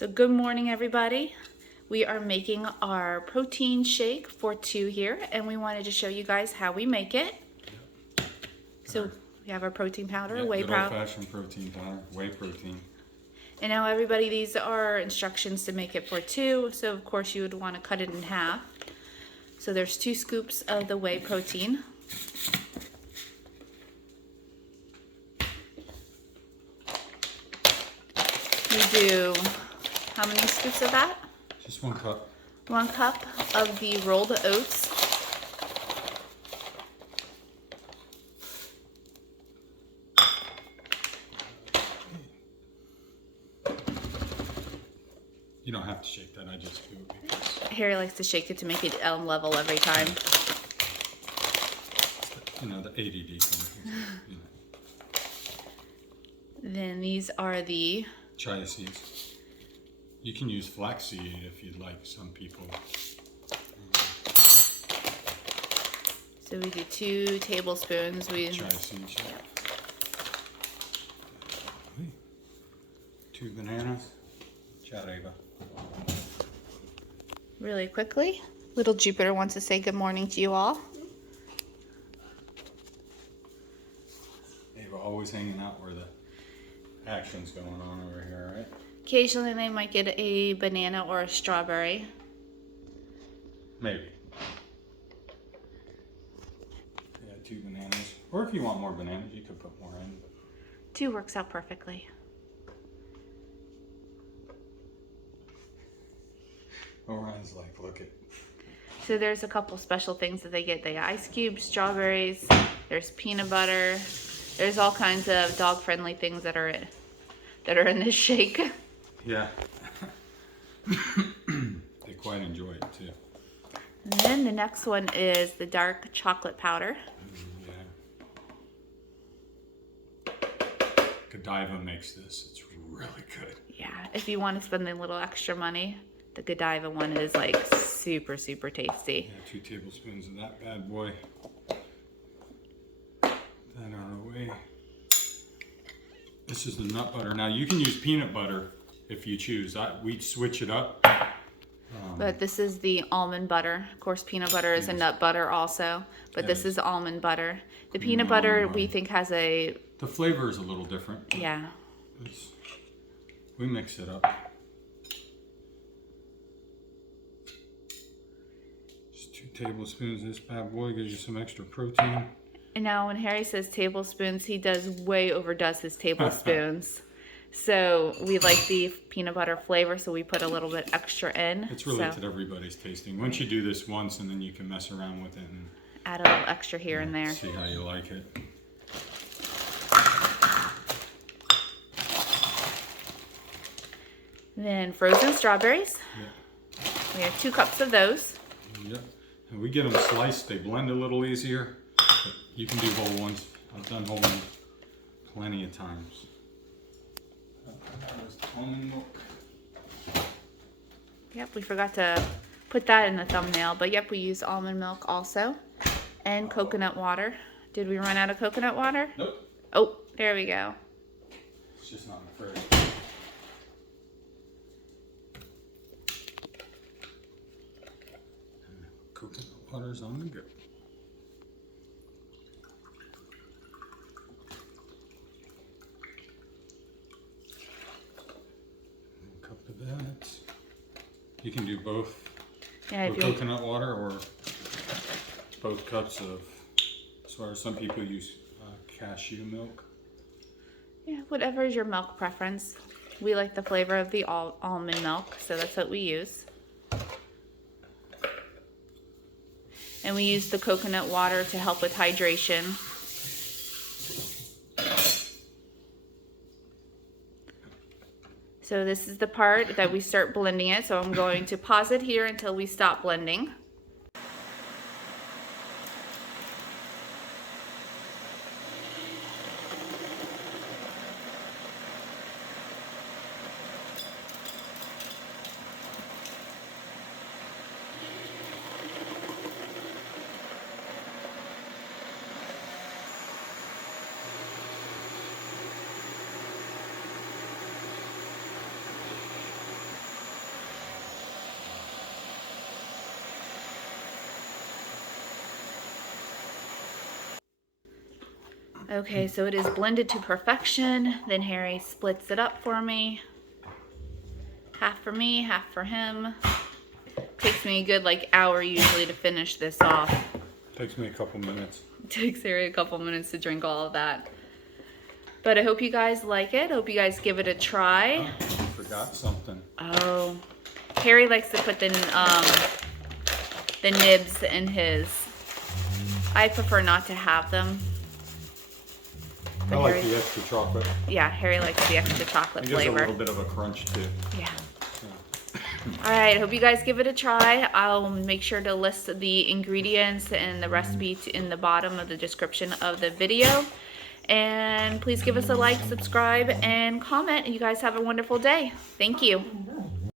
So good morning, everybody. We are making our protein shake for two here, and we wanted to show you guys how we make it. So we have our protein powder, whey powder. Old-fashioned protein powder, whey protein. And now everybody, these are instructions to make it for two, so of course you would want to cut it in half. So there's 2 scoops of the whey protein. We do, how many scoops of that? Just 1 cup. 1 cup of the rolled oats. You don't have to shake that, I just do it because... Harry likes to shake it to make it level every time. You know, the ADD thing. You know. Then these are the... chia seeds. You can use flaxseed if you'd like, some people. So we do 2 tablespoons. Chia seeds, yeah. 2 bananas. Chareva. Really quickly, little Jupiter wants to say good morning to you all. Ava always hanging out where the action's going on over here, right? Occasionally they might get a banana or a strawberry. Maybe. Yeah, 2 bananas. Or if you want more bananas, you could put more in. 2 works out perfectly. Orion's like, look at... So there's a couple special things that they get. They ice cubes, strawberries, there's peanut butter. There's all kinds of dog-friendly things that are in this shake. Yeah. They quite enjoy it too. And then the next one is the dark chocolate powder. Yeah. Godiva makes this. It's really good. Yeah, if you want to spend a little extra money, the Godiva one is like super, super tasty. Yeah, 2 tablespoons of that bad boy. That out of the way. This is the nut butter. Now you can use peanut butter if you choose. We'd switch it up. But this is the almond butter. Of course, peanut butter is a nut butter also, but this is almond butter. The peanut butter we think has a... The flavor is a little different. Yeah. We mix it up. Just 2 tablespoons of this bad boy gives you some extra protein. And now when Harry says tablespoons, he overdoes his tablespoons. So we like the peanut butter flavor, so we put a little bit extra in. It's really to everybody's tasting. Once you do this once, and then you can mess around with it and add a little extra here and there. See how you like it. Then frozen strawberries. Yeah. We have 2 cups of those. Yep. And we get them sliced. They blend a little easier. But you can do whole ones. I've done whole ones plenty of times. Almond milk. Yep, we forgot to put that in the thumbnail, but yep, we use almond milk also. And coconut water. Did we run out of coconut water? Nope. Oh, there we go. It's just not in the fridge. Coconut water's on the go. A cup of that. You can do both. Yeah, Coconut water or both cups of, as far as some people use cashew milk. Yeah, whatever is your milk preference. We like the flavor of the almond milk, so that's what we use. And we use the coconut water to help with hydration. So this is the part that we start blending it. So I'm going to pause it here until we stop blending. Okay, so it is blended to perfection. Then Harry splits it up for me. Half for me, half for him. Takes me a good like hour usually to finish this off. Takes me a couple minutes. It takes Harry a couple minutes to drink all of that. But I hope you guys like it. Hope you guys give it a try. Oh, I forgot something. Oh, Harry likes to put the nibs in his. I prefer not to have them. I like the extra chocolate. Yeah, Harry likes the extra chocolate It gives flavor. a little bit of a crunch too. Yeah. All right, hope you guys give it a try. I'll make sure to list the ingredients and the recipe in the bottom of the description of the video. And please give us a like, subscribe, and comment. You guys have a wonderful day. Thank you.